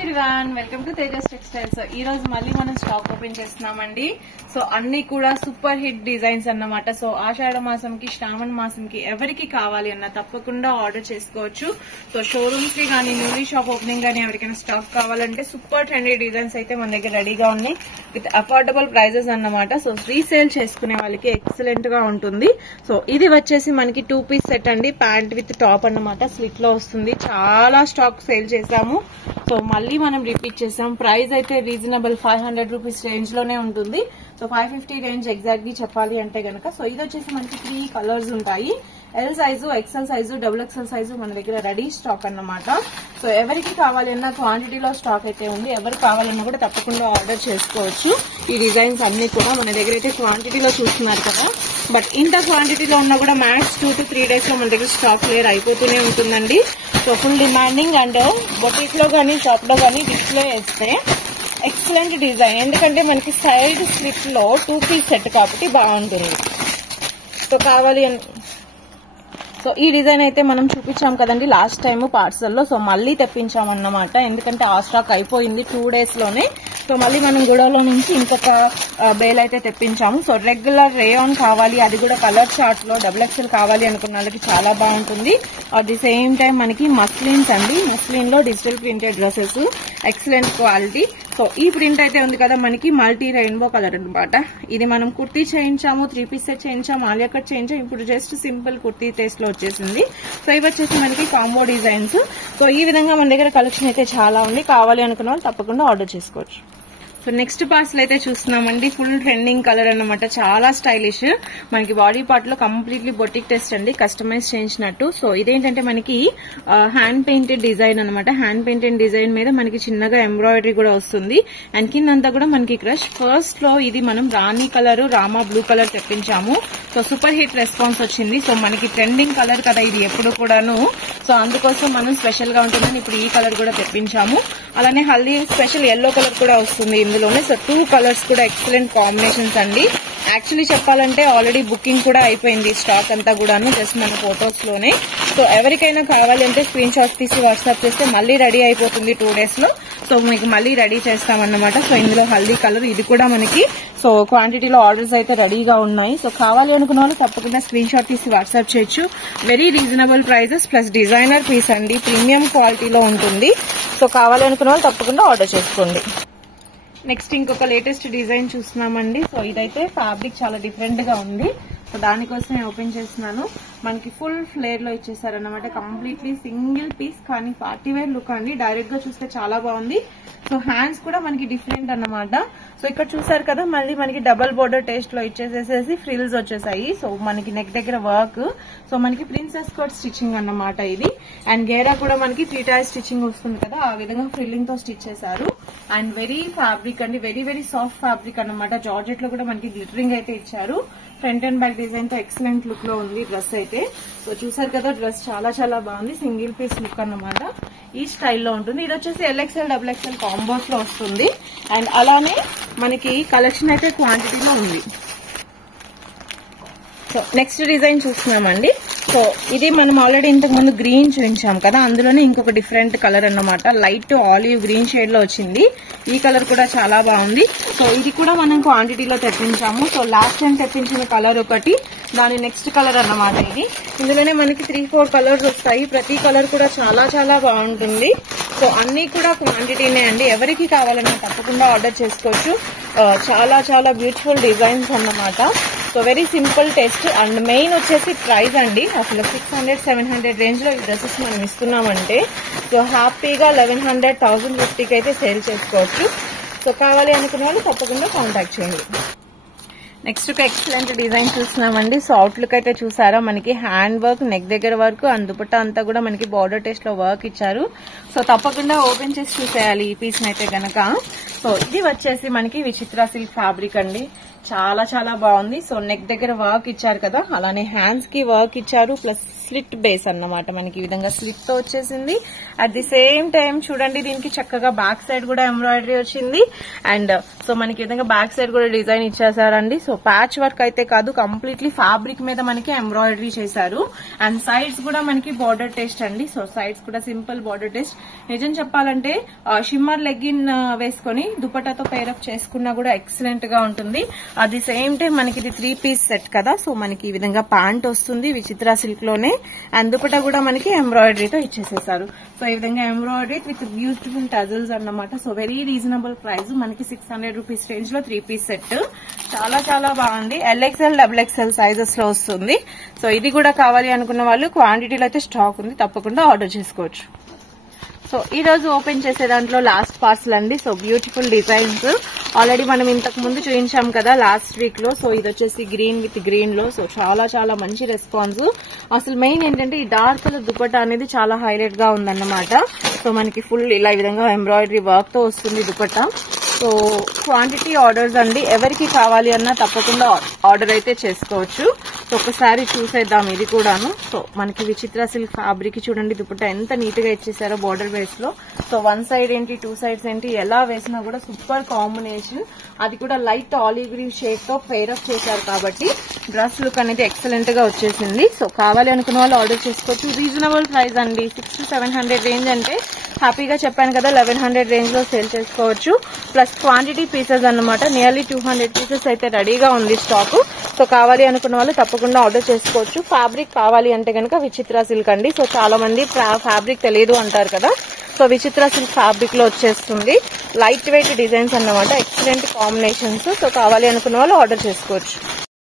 everyone, welcome to Tejas Textiles. So ee roju malli manam stock open chestunamandi. So anni kuda super hit designs annamata. So ఆషాఢ మాసంకి శ్రావణ మాసంకి ఎవరికి కావాలి అన్న తప్పకుండా order చేసుకోవచ్చు. So showrooms కి గానీ newly shop opening గానీ ఎవరికైనా స్టాక్ కావాలంటే సూపర్ ట్రెండీ డిజైన్స్ అయితే మన దగ్గర రెడీగా ఉన్నాయి విత్ అఫోర్డబుల్ ప్రైజెస్ అన్నమాట. సో రీసేల్ చేసుకునే వాళ్ళకి ఎక్సలెంట్ గా ఉంటుంది. సో ఇది వచ్చేసి మనకి 2 పీస్ సెట్ అండి, ప్యాంట్ విత్ టాప్ అన్నమాట. స్లిట్ లో వస్తుంది. చాలా స్టాక్ సేల్ చేసాము. సో మళ్ళీ మనం రిపీట్ చేసాం. ప్రైస్ అయితే రీజనబుల్ 500 రూపీస్ రేంజ్ లోనే ఉంటుంది. సో 550 రేంజ్ ఎగ్జాక్ట్లీ చెప్పాలి అంటే గనక. సో ఇది వచ్చేసి మనకి 3 కలర్స్ ఉంటాయి. L size, XL size, double XL size మన దగ్గర రెడీ స్టాక్ అన్నమాట. సో ఎవరికి కావాలన్నా క్వాంటిటీలో స్టాక్ అయితే ఉంది. ఎవరు కావాలన్నా కూడా తప్పకుండా ఆర్డర్ చేసుకోవచ్చు. ఈ డిజైన్స్ అన్ని కూడా మన దగ్గర అయితే క్వాంటిటీలో చూస్తున్నారు కదా. బట్ ఇంత క్వాంటిటీలో ఉన్నా కూడా మ్యాక్స్ 2 to 3 డేస్ లో మన దగ్గర స్టాక్ క్లియర్ అయిపోతూనే ఉంటుందండి. So full demanding and boutique లో గానీ షాప్ లో గానీ డిస్ప్లే వేస్తే ఎక్సలెంట్ డిజైన్. ఎందుకంటే మనకి సైడ్ స్లిట్ లో 2 పీస్ సెట్ కాబట్టి బాగుంటుంది. సో కావాలి సో ఈ డిజైన్ అయితే మనం చూపించాం కదండి లాస్ట్ టైం పార్సల్లో. సో మళ్ళీ తెప్పించామన్నమాట. ఎందుకంటే ఆ స్టాక్ అయిపోయింది 2 డేస్ లోనే. సో మళ్ళీ మనం గూడలో నుంచి ఇంకొక బేల్ అయితే తెప్పించాము. సో రెగ్యులర్ రేయాన్ కావాలి, అది కూడా కలర్ చార్ట్ లో డబుల్ ఎక్సెల్ కావాలి అనుకున్న వాళ్ళకి చాలా బాగుంటుంది. అట్ ది సేమ్ టైం మనకి మస్లిన్స్ అండి, మస్లిన్ లో digital printed dresses, excellent quality. So ఈ ప్రింట్ అయితే ఉంది కదా మనకి మల్టీ రెయిన్బో కలర్ అనమాట. ఇది మనం కుర్తీ చేయించాము, 3 పీస్ సెట్ చేయించాము, ఆలియా కట్ చేయించాము. ఇప్పుడు జస్ట్ సింపుల్ కుర్తీ టేస్ట్ లో వచ్చేసింది. సో ఇవి వచ్చేసి మనకి కాంబో డిజైన్స్. సో ఈ విధంగా మన దగ్గర కలెక్షన్ అయితే చాలా ఉంది. కావాలి అనుకున్న వాళ్ళు తప్పకుండా ఆర్డర్ చేసుకోవచ్చు. సో నెక్స్ట్ పార్సల్ అయితే చూస్తున్నామండి. ఫుల్ ట్రెండింగ్ కలర్ అన్నమాట, చాలా స్టైలిష్. మనకి బాడీ పార్ట్ లో కంప్లీట్లీ బొటిక్ టెస్ట్ అండి, కస్టమైజ్ చేయించినట్టు. సో ఇదేంటంటే మనకి హ్యాండ్ పెయింటెడ్ డిజైన్ అనమాట. హ్యాండ్ పెయింటెడ్ డిజైన్ మీద మనకి చిన్నగా ఎంబ్రాయిడరీ కూడా వస్తుంది. అండ్ కిందంతా కూడా మనకి క్రష్. ఫస్ట్ లో ఇది మనం రాణి కలర్, రామా బ్లూ కలర్ తెప్పించాము. సో సూపర్ హిట్ రెస్పాన్స్ వచ్చింది. సో మనకి ట్రెండింగ్ కలర్ కదా ఇది ఎప్పుడు కూడాను. సో అందుకోసం మనం స్పెషల్ గా ఉంటుందని ఇప్పుడు ఈ కలర్ కూడా తెప్పించాము. అలానే హల్దీ స్పెషల్ ఎల్లో కలర్ కూడా వస్తుంది ఇందులోనే. సో 2 కలర్స్ కూడా ఎక్సలెంట్ కాంబినేషన్స్ అండి. యాక్చువల్లీ చెప్పాలంటే ఆల్రెడీ బుకింగ్ కూడా అయిపోయింది స్టాక్ అంతా కూడాను, జస్ట్ మన ఫొటోస్ లోనే. సో ఎవరికైనా కావాలంటే స్క్రీన్ షాట్ తీసి వాట్సాప్ చేస్తే మళ్ళీ రెడీ అయిపోతుంది 2 డేస్ లో. సో మీకు మళ్ళీ రెడీ చేస్తామన్నమాట. సో ఇందులో హల్దీ కలర్, ఇది కూడా మనకి సో క్వాంటిటీలో ఆర్డర్స్ అయితే రెడీగా ఉన్నాయి. సో కావాలి అనుకున్న వాళ్ళు తప్పకుండా స్క్రీన్ షాట్ తీసి వాట్సాప్ చేయొచ్చు. Very reasonable prices plus designer piece అండి, ప్రీమియం క్వాలిటీలో ఉంటుంది. సో కావాలి అనుకున్న వాళ్ళు తప్పకుండా ఆర్డర్ చేసుకోండి. నెక్స్ట్ ఇంకొక లేటెస్ట్ డిజైన్ చూస్తున్నామండి. సో ఇదైతే ఫ్యాబ్రిక్ చాలా డిఫరెంట్ గా ఉంది. సో దానికోసమే ఓపెన్ చేస్తున్నాను. మనకి ఫుల్ ఫ్లేర్ లో ఇచ్చేసారన్నమాట. కంప్లీట్లీ సింగిల్ పీస్, కానీ పార్టీ వేర్ లుక్ అండి. డైరెక్ట్ గా చూస్తే చాలా బాగుంది. సో హ్యాండ్స్ కూడా మనకి డిఫరెంట్ అన్నమాట. సో ఇక్కడ చూసారు కదా, మళ్ళీ మనకి డబల్ బోర్డర్ టేస్ట్ లో ఇచ్చేసేసి ఫ్రిల్స్ వచ్చేసాయి. సో మనకి నెక్ దగ్గర వర్క్. సో మనకి ప్రిన్సెస్ కట్ స్టిచ్చింగ్ అన్నమాట ఇది. అండ్ గేరా కూడా మనకి 3 టైర్ స్టిచ్చింగ్ వస్తుంది కదా, ఆ విధంగా ఫ్రిల్లింగ్ తో స్టిచ్ చేశారు. అండ్ వెరీ ఫ్యాబ్రిక్ అండి, వెరీ వెరీ సాఫ్ట్ ఫ్యాబ్రిక్ అన్నమాట. జార్జెట్ లో కూడా మనకి గ్లిటరింగ్ అయితే ఇచ్చారు. ఫ్రంట్ అండ్ బ్యాక్ డిజైన్ తో ఎక్సలెంట్ లుక్ లో ఉంది డ్రెస్ అయితే. సో చూసారు కదా, డ్రెస్ చాలా చాలా బాగుంది. సింగిల్ పీస్ లుక్ అన్నమాట. ఈ స్టైల్లో ఉంటుంది. ఇది వచ్చేసి ఎల్ఎక్స్ఎల్ డబుల్ ఎక్స్ఎల్ కాంబోస్ లో వస్తుంది. అండ్ అలానే మనకి కలెక్షన్ అయితే క్వాంటిటీలో ఉంది. సో నెక్స్ట్ డిజైన్ చూస్తున్నామండి. సో ఇది మనం ఆల్రెడీ ఇంతకు ముందు గ్రీన్ చూపించాం కదా, అందులోనే ఇంకొక డిఫరెంట్ కలర్ అన్నమాట. లైట్ ఆలివ్ గ్రీన్ షేడ్ లో వచ్చింది. ఈ కలర్ కూడా చాలా బాగుంది. సో ఇది కూడా మనం క్వాంటిటీలో తెప్పించాము. సో లాస్ట్ టైం తెప్పించిన కలర్ ఒకటి, దాని నెక్స్ట్ కలర్ అన్నమాట ఇది. ఇందులోనే మనకి 3-4 కలర్స్ వస్తాయి. ప్రతి కలర్ కూడా చాలా చాలా బాగుంటుంది. సో అన్ని కూడా క్వాంటిటీనే అండి. ఎవరికి కావాలన్నా తప్పకుండా ఆర్డర్ చేసుకోవచ్చు. చాలా చాలా బ్యూటిఫుల్ డిజైన్స్ అన్నమాట. So very simple test. And main వచ్చేసి ప్రైస్ అండి. అసలు 600-700 రేంజ్ లో ఈ డ్రెస్సెస్ మనం ఇస్తున్నామంటే సో హ్యాపీగా 1100-1050కి అయితే సేల్ చేసుకోవచ్చు. సో కావాలి అనుకున్న వాళ్ళు తప్పకుండా కాంటాక్ట్ చేయండి. నెక్స్ట్ ఒక ఎక్సలెంట్ డిజైన్ చూస్తున్నామండి. సో అవుట్లుక్ అయితే చూసారా, మనకి హ్యాండ్ వర్క్, నెక్ దగ్గర వర్క్, అండ్ దుపట్టా అంతా కూడా మనకి బార్డర్ టెస్ట్ లో వర్క్ ఇచ్చారు. సో తప్పకుండా ఓపెన్ చేసి చూసేయాలి ఈ పీస్ అయితే గనక. సో ఇది వచ్చేసి మనకి విచిత్ర సిల్క్ ఫ్యాబ్రిక్ అండి. చాలా చాలా బాగుంది. సో నెక్ దగ్గర వర్క్ ఇచ్చారు కదా, అలానే హ్యాండ్స్ కి వర్క్ ఇచ్చారు, ప్లస్ స్లిట్ బేస్ అన్నమాట. మనకి ఈ విధంగా స్లిట్ తో వచ్చేసింది. అట్ ది సేమ్ టైం చూడండి, దీనికి చక్కగా బ్యాక్ సైడ్ కూడా ఎంబ్రాయిడరీ వచ్చింది. అండ్ సో మనకి ఈ విధంగా బ్యాక్ సైడ్ కూడా డిజైన్ ఇచ్చేసారండి. సో ప్యాచ్ వర్క్ అయితే కాదు, కంప్లీట్లీ ఫ్యాబ్రిక్ మీద మనకి ఎంబ్రాయిడరీ చేశారు. అండ్ సైడ్స్ కూడా మనకి బార్డర్ టెస్ట్ అండి. సో సైడ్స్ కూడా సింపుల్ బార్డర్ టెస్ట్. నిజం చెప్పాలంటే షిమ్మర్ లెగ్గిన్ వేసుకుని దుపట్టాతో పేరప్ చేసుకున్నా కూడా ఎక్సలెంట్ గా ఉంటుంది. అట్ ది సేమ్ టైం మనకి ఇది 3 పీస్ సెట్ కదా, సో మనకి ఈ విధంగా ప్యాంట్ వస్తుంది విచిత్ర సిల్క్ లోనే. అండ్ దుపట్టా కూడా మనకి ఎంబ్రాయిడరీతో ఇచ్చేసేసారు. సో ఈ విధంగా ఎంబ్రాయిడరీ విత్ బ్యూటిఫుల్ టజల్స్ అన్నమాట. సో వెరీ రీజనబుల్ ప్రైస్, మనకి 600 రూపీస్ రేంజ్ లో 3 పీస్ సెట్. చాలా చాలా బాగుంది. LXL XXL సైజెస్ లో వస్తుంది. సో ఇది కూడా కావాలి అనుకున్న వాళ్ళు క్వాంటిటీలో అయితే స్టాక్ ఉంది, తప్పకుండా ఆర్డర్ చేసుకోవచ్చు. సో ఈ రోజు ఓపెన్ చేసే దాంట్లో లాస్ట్ పార్సల్ అండి. సో బ్యూటిఫుల్ డిజైన్స్ ఆల్రెడీ మనం ఇంతకు ముందు చూపించాం కదా లాస్ట్ వీక్ లో. సో ఇది వచ్చేసి గ్రీన్ విత్ గ్రీన్ లో. సో చాలా చాలా మంచి రెస్పాన్స్. అసలు మెయిన్ ఏంటంటే ఈ డార్క్ కలర్ దుపట్టా అనేది చాలా హైలైట్ గా ఉందన్నమాట. సో మనకి ఫుల్ ఇలా ఈ విధంగా ఎంబ్రాయిడరీ వర్క్ తో వస్తుంది దుపట్టా. సో క్వాంటిటీ ఆర్డర్స్ అండి, ఎవరికి కావాలి అన్నా తప్పకుండా ఆర్డర్ అయితే చేసుకోవచ్చు. సో ఒకసారి చూసేద్దాం ఇది కూడాను. సో మనకి విచిత్ర సిల్క్ ఫ్యాబ్రిక్ చూడండి, దుపట్టా ఎంత నీట్ గా ఇచ్చేసారో బార్డర్ బేస్ లో. సో 1 సైడ్ ఏంటి 2 సైడ్స్ ఏంటి ఎలా వేసినా కూడా సూపర్ కాంబినేషన్. అది కూడా లైట్ ఆలివ్ గ్రీన్ షేడ్ తో పేరప్ చేశారు కాబట్టి డ్రెస్ లుక్ అనేది ఎక్సలెంట్ గా వచ్చేసింది. సో కావాలి అనుకున్న వాళ్ళు ఆర్డర్ చేసుకోవచ్చు. రీజనబుల్ ప్రైస్ అండి, 600 to 700 రేంజ్ అంటే హ్యాపీగా చెప్పాను కదా 1100 రేంజ్ లో సేల్ చేసుకోవచ్చు. ప్లస్ క్వాంటిటీ పీసెస్ అన్నమాట, నియర్లీ 200 పీసెస్ అయితే రెడీగా ఉంది స్టాక్. సో కావాలి అనుకున్న వాళ్ళు తప్పకుండా ఆర్డర్ చేసుకోవచ్చు. ఫ్యాబ్రిక్ కావాలి అంటే కనుక విచిత్ర సిల్క్ అండి. సో చాలా మంది ఫ్యాబ్రిక్ తెలియదు అంటారు కదా, సో విచిత్ర సిల్క్ ఫ్యాబ్రిక్ లో వచ్చేస్తుంది. లైట్ వెయిట్ డిజైన్స్ అన్నమాట, ఎక్సలెంట్ కాంబినేషన్స్. సో కావాలి అనుకున్న వాళ్ళు ఆర్డర్ చేసుకోవచ్చు.